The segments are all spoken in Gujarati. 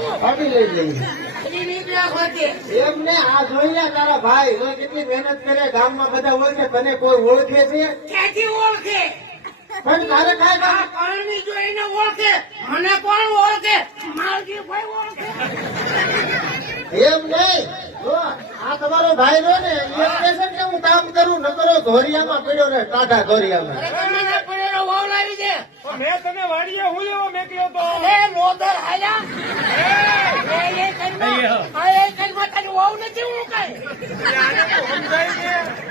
ભાભી લઈ જઈએ. એમને આ જોઈ લે તારા ભાઈ હવે કેટલી મહેનત કરે ગામમાં બધા ઓળખે તને કોઈ ઓળખે છે ક્યાંથી ઓળખે? પણ તારે કાંઈ આ કરણી જોઈને ઓળખે, મને કોણ ઓળખે? માલજી ભાઈ ઓળખે. એમ નહીં જો આ તમારો ભાઈ નો ને એમ કહે છે કે હું કામ કરું ન કરો ધોરિયામાં પડ્યો ને ટાઢા ધોરિયામાં મને પડેલો વાવ લાવી દે. મેં તને વાડીએ હું લેવા મેકલ્યો તો. એ મોદર હાલ્યા. એ કઈમાં તારી વાવ નથી હું કાંઈ.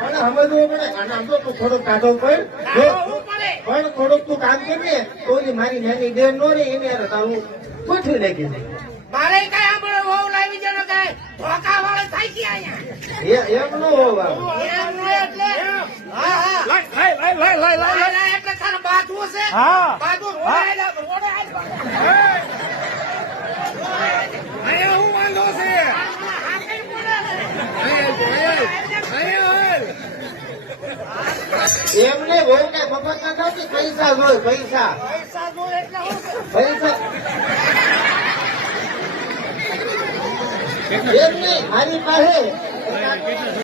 અને સમજવું પડે અને આમ તો તું થોડોક ટાઢો પડ જો હું પડે. પણ થોડુંક તું કામ કરીએ તો ઓલી મારી નાની બેન નો રે એને યાર તારું ગોઠવી નાખી દે મારે કઈ આપણે વાવ લાવી દે ને કઈ ધોકા વાળે થાય છે અહીંયા. એમ નો હોવા એમ નહીં એટલે હા હા લાય એટલે તારે બાજવું છે. હા. બાજવું રોડે હાલ. અહીંયા હું વાંધો છે. એમને બહુ કઈ મફત ના થતી પૈસા જોય પૈસા પૈસા જો એટલે હું પૈસા એમ નહીં મારી પાસે